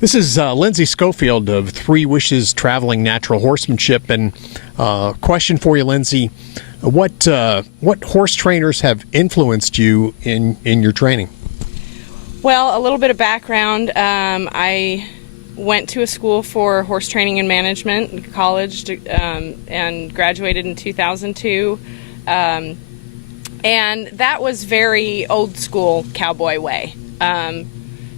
This is Lindsey Scofield of Three Wishes Traveling Natural Horsemanship, and question for you, Lindsey: what horse trainers have influenced you in your training? Well, a little bit of background. I went to a school for horse training and management in college, and graduated in 2002. And that was very old school cowboy way.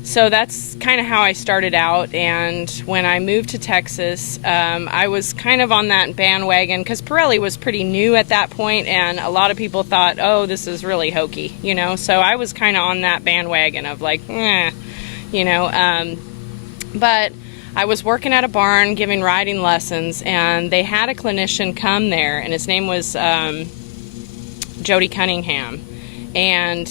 So that's kind of how I started out. And when I moved to Texas, I was kind of on that bandwagon because Pirelli was pretty new at that point, and a lot of people thought, oh, this is really hokey, you know. So I was kind of on that bandwagon of like, you know. But I was working at a barn giving riding lessons, and they had a clinician come there, and his name was Jody Cunningham, and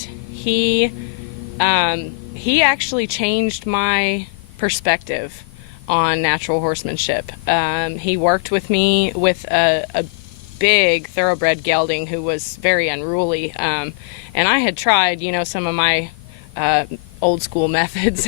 he actually changed my perspective on natural horsemanship. He worked with me with a big thoroughbred gelding who was very unruly, and I had tried, you know, some of my old school methods,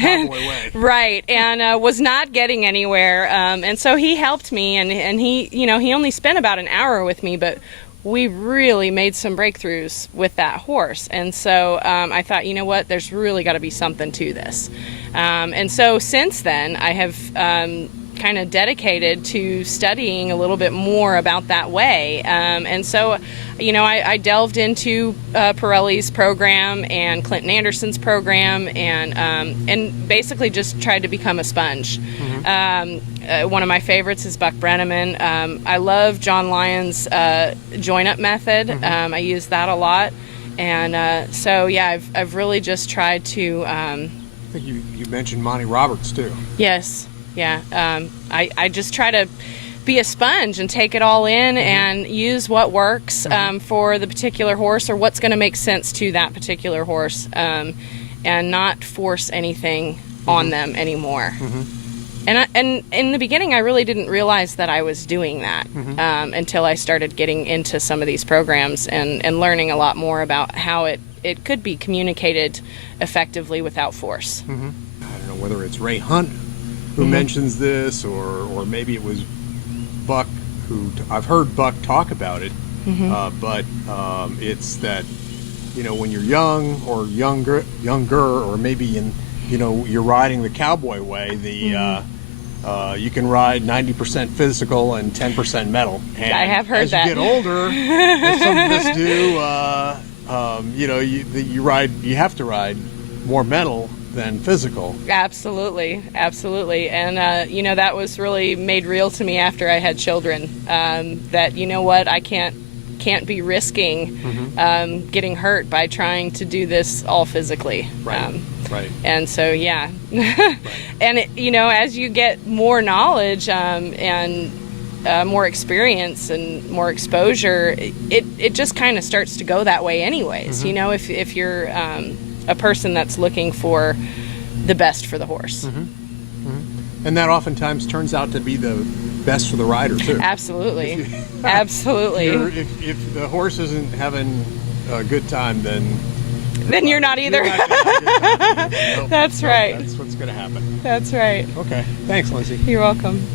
right, and was not getting anywhere. And so he helped me, and he, you know, he only spent about an hour with me, but we really made some breakthroughs with that horse. And so I thought, you know what, there's really got to be something to this. And so since then, I have kind of dedicated to studying a little bit more about that way. And so, you know, I delved into Pirelli's program and Clinton Anderson's program, and basically just tried to become a sponge. One of my favorites is Buck Brannaman. I love John Lyon's join-up method. I use that a lot. And so, yeah, I've really just tried to... I think you mentioned Monty Roberts, too. Yes, yeah. I just try to be a sponge and take it all in and use what works for the particular horse, or what's going to make sense to that particular horse, and not force anything on them anymore. And in the beginning, I really didn't realize that I was doing that until I started getting into some of these programs and learning a lot more about how it could be communicated effectively without force. I don't know whether it's Ray Hunt who mentions this, or maybe it was Buck who... I've heard Buck talk about it, but it's that, you know, when you're young or younger, or maybe in, you know, you're riding the cowboy way, you can ride 90% physical and 10% mental. And I have heard that. As you get older, as some of us do, you know, you have to ride more mental than physical. Absolutely, absolutely. And you know, that was really made real to me after I had children. That, you know what, I can't be risking getting hurt by trying to do this all physically. Right. And so, yeah. Right. And it, you know, as you get more knowledge and more experience and more exposure, it just kind of starts to go that way anyways. You know, if you're a person that's looking for the best for the horse. And that oftentimes turns out to be the best for the rider, too. Absolutely. Absolutely. If the horse isn't having a good time, then you're not either. You're not gonna have a good time. That's right. That's what's going to happen. That's right. Okay. Thanks, Lindsey. You're welcome.